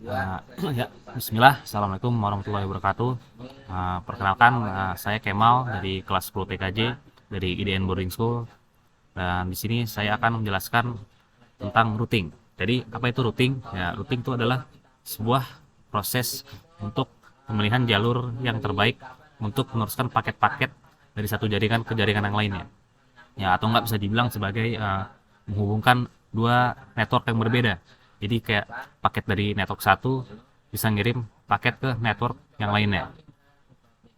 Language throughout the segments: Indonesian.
Ya, Bismillah, Assalamualaikum warahmatullahi wabarakatuh. Perkenalkan, saya Kemal dari kelas 10 TKJ dari IDN Boarding School. Dan di sini saya akan menjelaskan tentang routing. Jadi, apa itu routing? Ya, routing itu adalah sebuah proses untuk pemilihan jalur yang terbaik untuk meneruskan paket-paket dari satu jaringan ke jaringan yang lainnya. Ya, atau nggak bisa dibilang sebagai menghubungkan dua network yang berbeda. Jadi kayak paket dari network satu bisa ngirim paket ke network yang lainnya.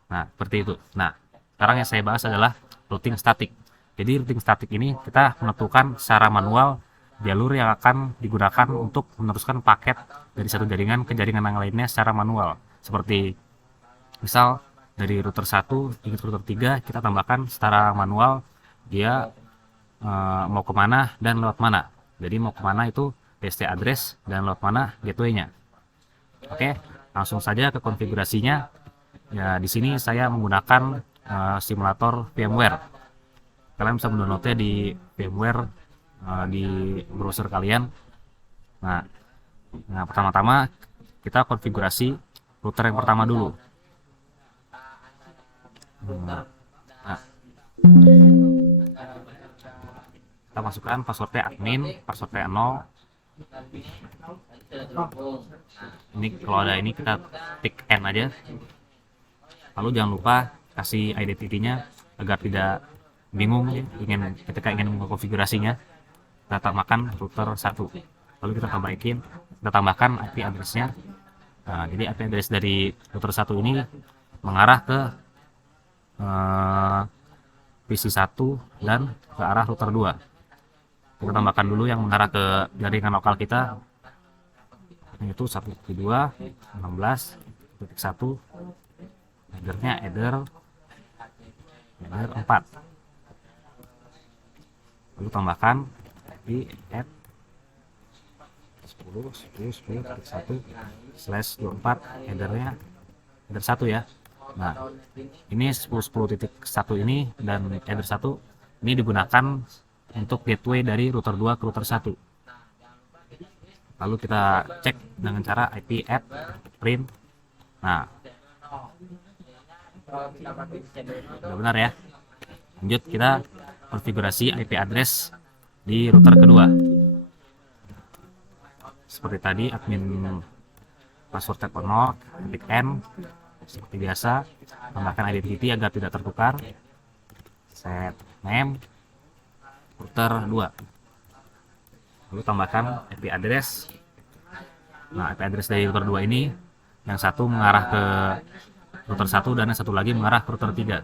Nah, seperti itu. Nah, sekarang yang saya bahas adalah routing statik. Jadi routing statik ini kita menentukan secara manual jalur yang akan digunakan untuk meneruskan paket dari satu jaringan ke jaringan yang lainnya secara manual. Seperti misal dari router 1 ke router 3 kita tambahkan secara manual dia mau kemana dan lewat mana. Jadi mau kemana itu DST address dan lewat mana gateway-nya. Oke, langsung saja ke konfigurasinya. Ya, di sini saya menggunakan simulator VMware. Kalian bisa mendownloadnya di VMware di browser kalian. Nah, pertama-tama kita konfigurasi router yang pertama dulu. Nah, kita masukkan passwordnya admin, passwordnya 0. Ini kalau ada ini kita tik N aja. Lalu jangan lupa kasih identity-nya agar tidak bingung ya, ketika ingin mengkonfigurasinya. Kita tambahkan router 1. Lalu kita tambahkan IP address-nya. Nah, jadi IP address dari router 1 ini mengarah ke PC 1 dan ke arah router 2. Kita tambahkan dulu yang mengarah ke jaringan lokal kita, yaitu 1.2 16.1. Headernya header 4. Lalu tambahkan di add 10.10.10.1/24 headernya header 1 ya. Nah, ini 10.10.1 ini dan header 1 ini digunakan untuk gateway dari router 2 ke router 1. Lalu kita cek dengan cara IP add print. Nah, udah benar ya. Lanjut kita konfigurasi IP address di router kedua. Seperti tadi admin password terpenuh, ketik N seperti biasa, tambahkan identity agar tidak tertukar. Set name router 2. Lalu tambahkan IP address. Nah, IP address dari router 2 ini yang satu mengarah ke router 1 dan yang satu lagi mengarah ke router 3.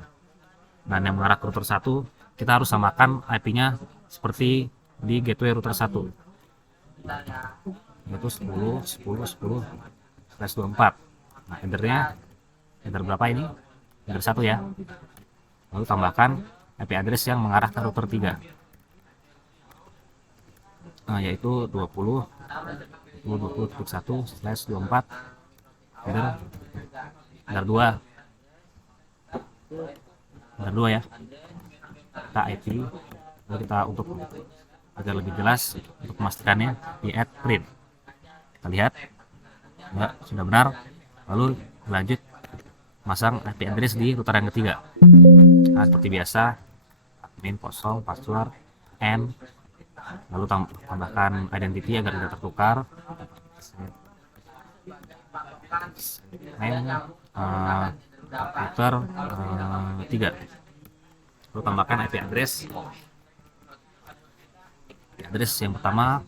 Dan yang mengarah ke router 1 kita harus samakan IP-nya seperti di gateway router 1. Yaitu 10.10.10/24. Nah, header berapa ini? Header 1 ya. Lalu tambahkan IP address yang mengarah ke router 3. Nah, yaitu 20.1/24 header 2 ya. Kita IP, lalu kita untuk agar lebih jelas untuk memastikannya di add print. Kita lihat ya, sudah benar. Lalu lanjut masang IP address di router yang ketiga. Nah, seperti biasa admin kosong, password N, lalu tambahkan identity agar tidak tertukar. Name router 3. Lalu tambahkan IP address. Yang pertama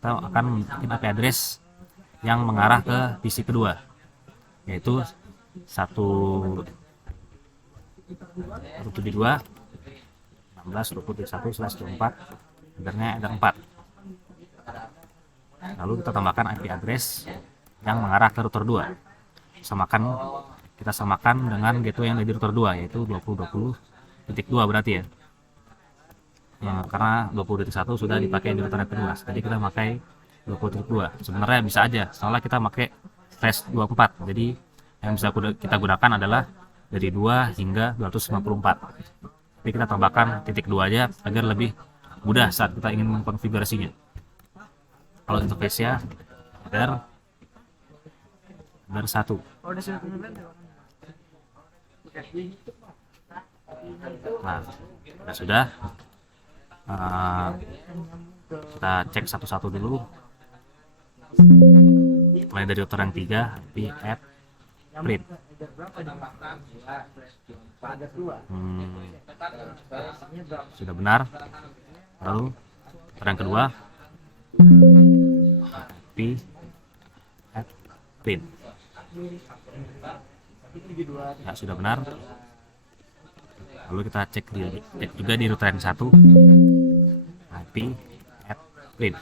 kita akan bikin IP address yang mengarah ke PC kedua, yaitu 172 16.21/24 headernya header 4. Lalu kita tambahkan IP address yang mengarah ke router 2. Kita samakan dengan gateway yang ada di router 2, yaitu 20.20.2 berarti ya. Karena 20.1 sudah dipakai di router yang kedua. Tadi kita pakai 20.2. Sebenarnya bisa aja, soalnya kita pakai slash 24. Jadi yang bisa kita gunakan adalah dari 2 hingga 254. Tapi kita tambahkan titik 2 aja agar lebih mudah saat kita ingin mengkonfigurasinya. Kalau interface-nya header 1. Nah, sudah. Kita cek satu-satu dulu. Mulai dari router yang 3, IP add print. Sudah benar. Lalu router yang kedua, IP add print. Ya, sudah benar. Lalu kita cek juga di router yang 1, IP add print.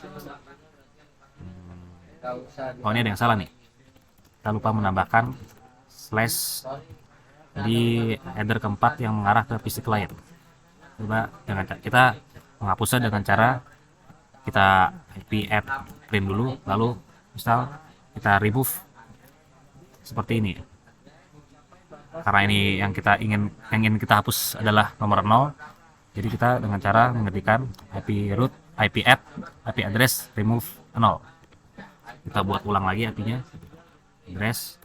Oh, ini ada yang salah nih. Kita lupa menambahkan slash di header keempat yang mengarah ke PC client. Coba dengan kita menghapusnya dengan cara kita IP add print dulu, lalu misal kita remove seperti ini. Karena ini yang ingin kita hapus adalah nomor 0, jadi kita dengan cara mengetikkan IP root, IP add, IP address remove 0. Kita buat ulang lagi IP-nya, address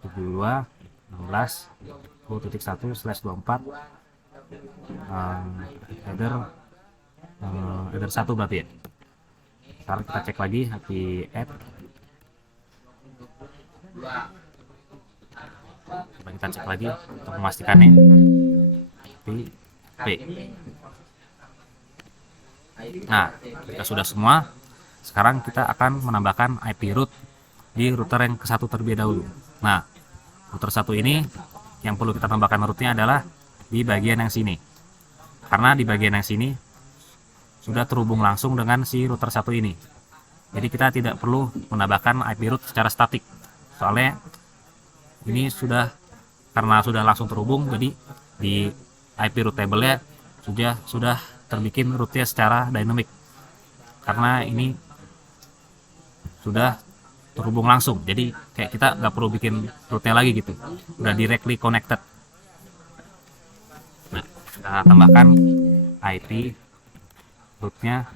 72.16.1/24 header 1 berarti ya. Sekarang kita cek lagi IP add. Coba kita cek lagi untuk memastikannya. IP. Nah, jika sudah semua, sekarang kita akan menambahkan IP root di router yang ke-1 terlebih dahulu. Nah, router 1 ini yang perlu kita tambahkan rootnya adalah di bagian yang sini. Karena di bagian yang sini sudah terhubung langsung dengan si router 1 ini. Jadi kita tidak perlu menambahkan IP root secara statik. Soalnya ini karena sudah langsung terhubung, jadi di IP root table-nya sudah terbikin rootnya secara dynamic. Karena ini sudah terhubung langsung, jadi kayak kita nggak perlu bikin rootnya lagi gitu, udah directly connected. Nah, kita tambahkan IP rootnya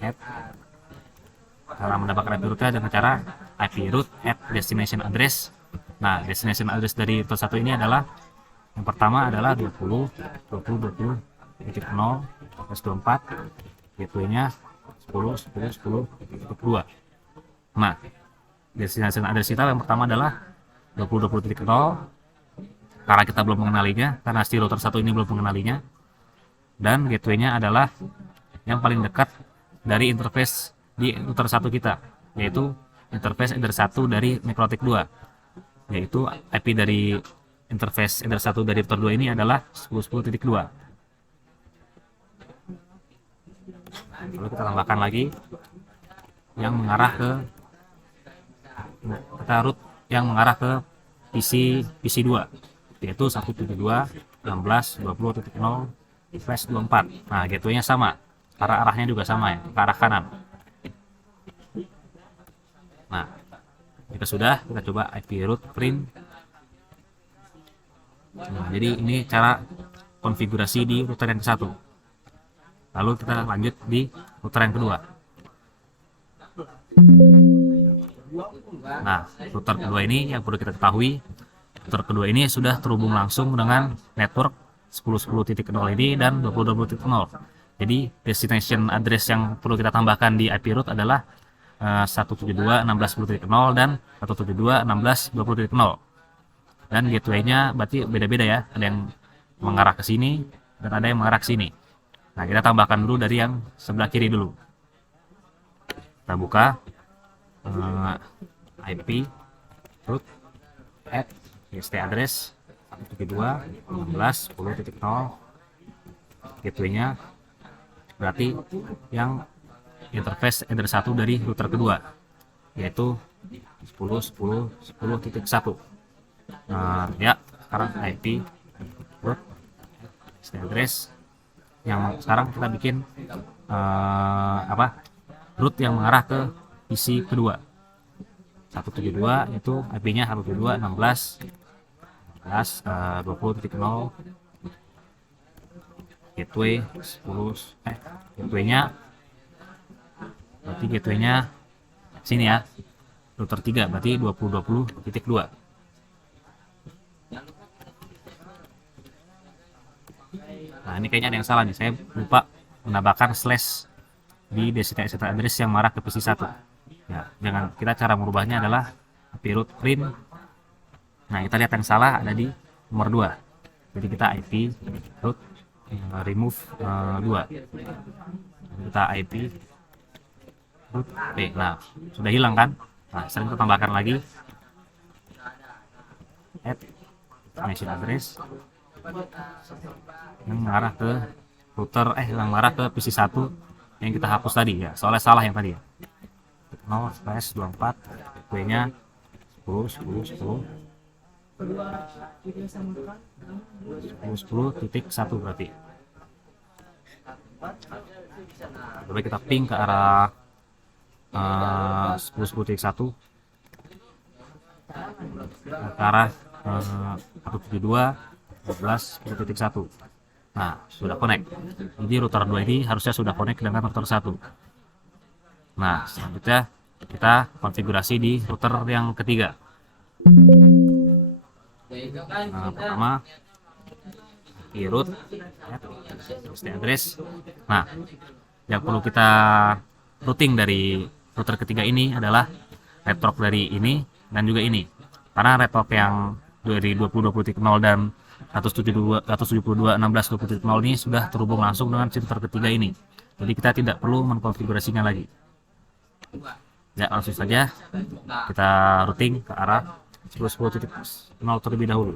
add. Cara mendapatkan IP rootnya dengan cara IP root add destination address. Nah, destination address dari router 1 ini adalah yang pertama adalah 20.20.0/24, gateway-nya 10.10.10.2. Nah, destination address kita yang pertama adalah 20.20.0 karena kita belum mengenalinya, karena si router 1 ini belum mengenalinya. Dan gateway-nya adalah yang paling dekat dari interface di router 1 kita, yaitu interface header 1 dari MikroTik 2, yaitu IP dari interface header 1 dari router 2 ini adalah 10.10.2. Lalu kita tambahkan lagi yang mengarah ke root yang mengarah ke PC 2, yaitu 172.16.20.0/24. Nah, gateway-nya sama, arahnya juga sama ya, ke arah kanan. Nah, jika sudah, kita coba IP root print. Nah, jadi ini cara konfigurasi di router yang ke-1. Lalu kita lanjut di router yang kedua. Nah, router kedua ini yang perlu kita ketahui, router kedua ini sudah terhubung langsung dengan network 10.10.0 ini dan 20.20.0. Jadi destination address yang perlu kita tambahkan di IP root adalah 172.16.10.0 dan 172.16.20.0. Dan gateway-nya berarti beda-beda ya, ada yang mengarah ke sini dan ada yang mengarah ke sini. Nah, kita tambahkan dulu dari yang sebelah kiri dulu. Kita buka IP root add DST address 172.16.10.0, gateway-nya berarti yang interface header 1 dari router kedua, yaitu 10.10.10.1. Ya, sekarang IP root address yang sekarang kita bikin root yang mengarah ke PC kedua 172, itu IP-nya 172.16.20.0, gateway 10 gateway-nya berarti gateway-nya sini ya, router 3 berarti 2020.2. Nah, ini kayaknya ada yang salah nih, saya lupa menambahkan slash di destination address yang mengarah ke PC1 ya. Kita cara merubahnya adalah IP root print. Nah, kita lihat yang salah ada di nomor 2, jadi kita IP root remove 2, kita IP root P. Nah, sudah hilang kan. Nah, sekarang kita tambahkan lagi add destination address yang mengarah ke router yang mengarah ke PC1 yang kita hapus tadi ya, soalnya salah yang tadi ya. 0/24 gateway nya 10.1 berarti. Coba kita ping ke arah 10.1 ke arah 172.11.1. Nah, sudah connect. Jadi router 2 ini harusnya sudah connect dengan router 1. Nah, selanjutnya kita konfigurasi di router yang ketiga. Nah, pertama root address. Nah, yang perlu kita routing dari router ketiga ini adalah network dari ini dan juga ini. Karena network yang dari 2020.0 dan 172.16.20.0 ini sudah terhubung langsung dengan router ketiga ini. Jadi kita tidak perlu mengkonfigurasinya lagi. Ya, langsung saja kita routing ke arah 10.10.0 terlebih dahulu.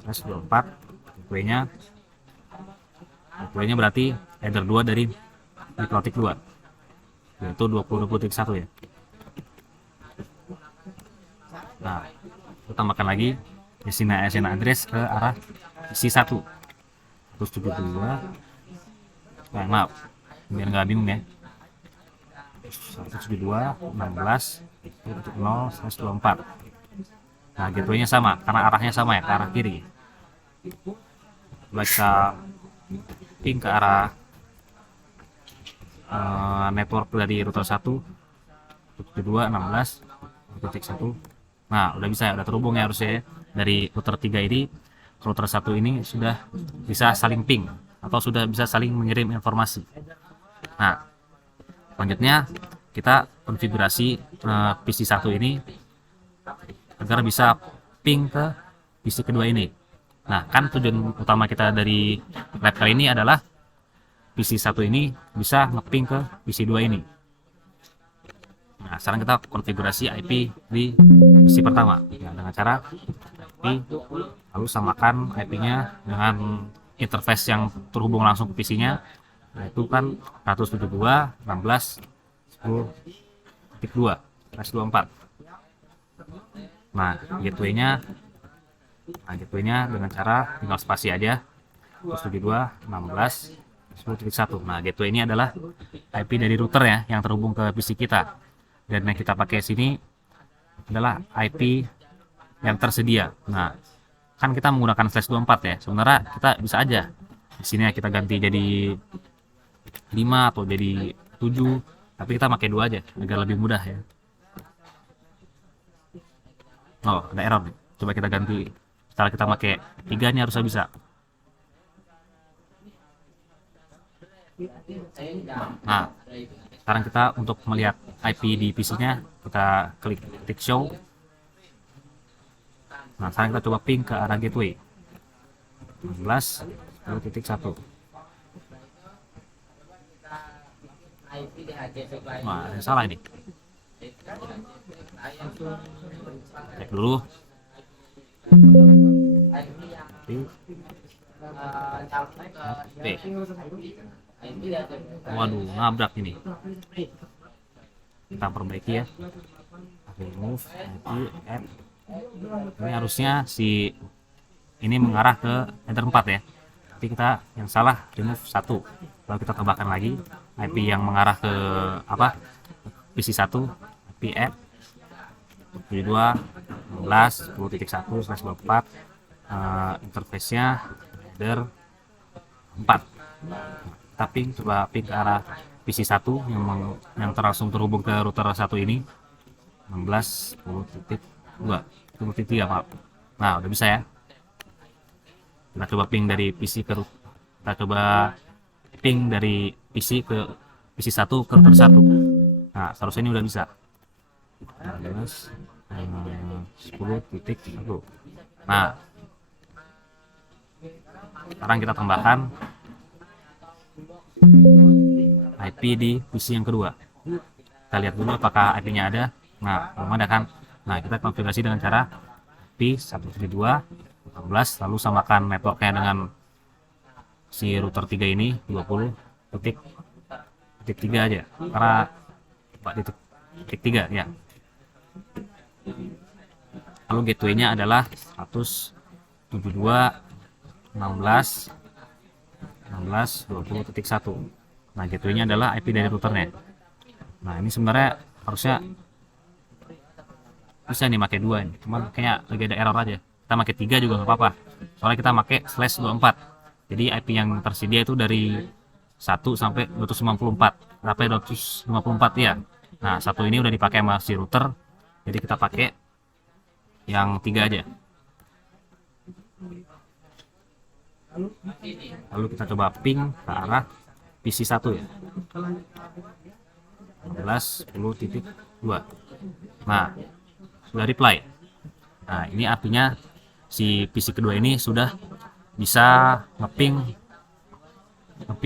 24 gateway-nya berarti header 2 dari MikroTik 2, yaitu 20.1 ya. Nah, kita tambahkan lagi destination address ke arah isi 1 172. Nah, maaf biar nggak bingung ya, 172.16.0/24. Nah, gateway-nya sama karena arahnya sama ya, ke arah kiri. Baca ping ke arah network dari router 1 172.16.1. Nah, udah bisa ya, udah terhubung ya harusnya ya. Dari router 3 ini ke router 1 ini sudah bisa saling ping atau sudah bisa saling mengirim informasi. Nah, selanjutnya kita konfigurasi PC1 ini agar bisa ping ke PC kedua ini. Nah, kan tujuan utama kita dari lab kali ini adalah PC1 ini bisa ngeping ke PC2 ini. Nah, sekarang kita konfigurasi IP di PC pertama ya, dengan cara IP lalu samakan IP-nya dengan interface yang terhubung langsung ke PC-nya, yaitu kan 172.16.10.2/24. Nah, gateway-nya dengan cara tinggal spasi aja 172.16.10.1. Nah, gateway ini adalah IP dari router ya yang terhubung ke PC kita. Dan yang kita pakai sini adalah IP yang tersedia. Nah, kan kita menggunakan slash 24 ya. Sebenarnya kita bisa aja di sini ya kita ganti jadi 5 atau jadi 7, tapi kita pakai 2 aja agar lebih mudah ya. Oh, ada error nih. Coba kita ganti. Setelah kita pakai 3 nya harusnya bisa. Nah, sekarang kita untuk melihat IP di PC-nya kita klik show. Nah, sekarang kita coba ping ke arah gateway 16.10.1. Nah, ada yang salah ini. Cek dulu. Waduh, nabrak ini. Kita perbaiki ya. Remove add. Ini harusnya si ini mengarah ke enter 4 ya. Tapi kita yang salah remove 1. Lalu kita tambahkan lagi IP yang mengarah ke PC1, IP add 72.16.10.1/24. Interface-nya header 4. Kita coba ping ke arah PC1 yang langsung terhubung ke router 1 ini 16.10.2 10.3 maaf. Nah, udah bisa ya. Kita coba ping dari PC ke kita coba ping dari PC ke PC1 ke router 1. Nah, seharusnya ini udah bisa. 10.1. Nah, sekarang kita tambahkan IP di PC yang kedua. Kita lihat dulu apakah IP-nya ada. Nah, belum ada kan. Nah, kita konfigurasi dengan cara IP 172.16 lalu samakan networknya dengan si router 3 ini 20.3 aja karena 4.3 ya. Lalu gateway-nya adalah 172.16.20.1. Nah, gateway-nya adalah IP dari routernya. Nah, ini sebenarnya harusnya bisa nih pakai 2 ini. Cuman kayaknya lagi ada error aja. Kita pakai 3 juga nggak apa-apa. Soalnya kita pakai /24. Jadi IP yang tersedia itu dari 1 sampai 254. Sampai 254 ya. Nah, satu ini udah dipakai sama si router. Jadi kita pakai yang 3 aja. Lalu kita coba ping ke arah PC1 ya. 16.10.2. Nah, sudah reply. Nah, ini artinya si PC kedua ini sudah bisa ngeping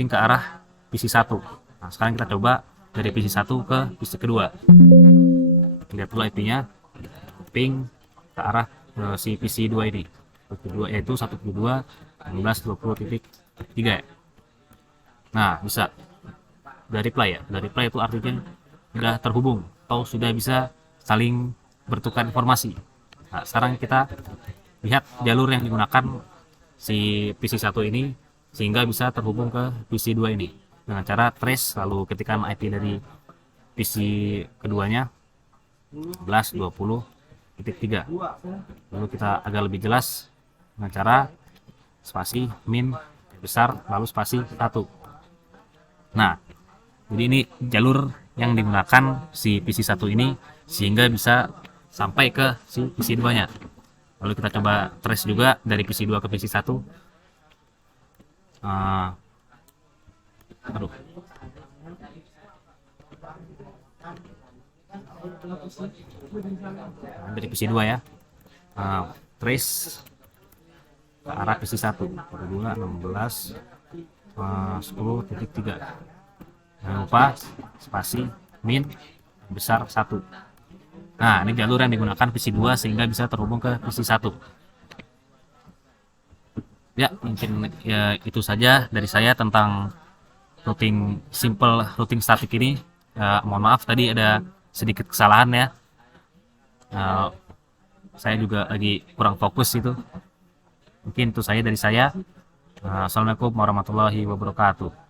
ke arah PC1. Nah, sekarang kita coba dari PC1 ke PC kedua. Lihat dulu IP-nya. Ping ke arah si PC2 ini. PC2 yaitu 172.16.20.3 ya. Nah, bisa. Udah reply ya. Udah reply itu artinya sudah terhubung atau sudah bisa saling bertukar informasi. Nah, sekarang kita lihat jalur yang digunakan si PC1 ini sehingga bisa terhubung ke PC2 ini dengan cara trace lalu ketikkan IP dari PC keduanya 11.20.3. Lalu kita agak lebih jelas dengan cara spasi min besar lalu spasi 1. Nah, jadi ini jalur yang digunakan si PC1 ini sehingga bisa sampai ke si PC2-nya. Lalu kita coba trace juga dari PC2 ke PC1. Dari PC2 ya. Trace ke arah PC1 16 10.3. Jangan lupa spasi min besar 1. Nah, ini jalur yang digunakan PC2 sehingga bisa terhubung ke PC1. Ya, mungkin ya itu saja dari saya tentang simple routing statik ini. Mohon maaf tadi ada sedikit kesalahan ya. Saya juga lagi kurang fokus itu. Mungkin itu saja dari saya. Assalamualaikum warahmatullahi wabarakatuh.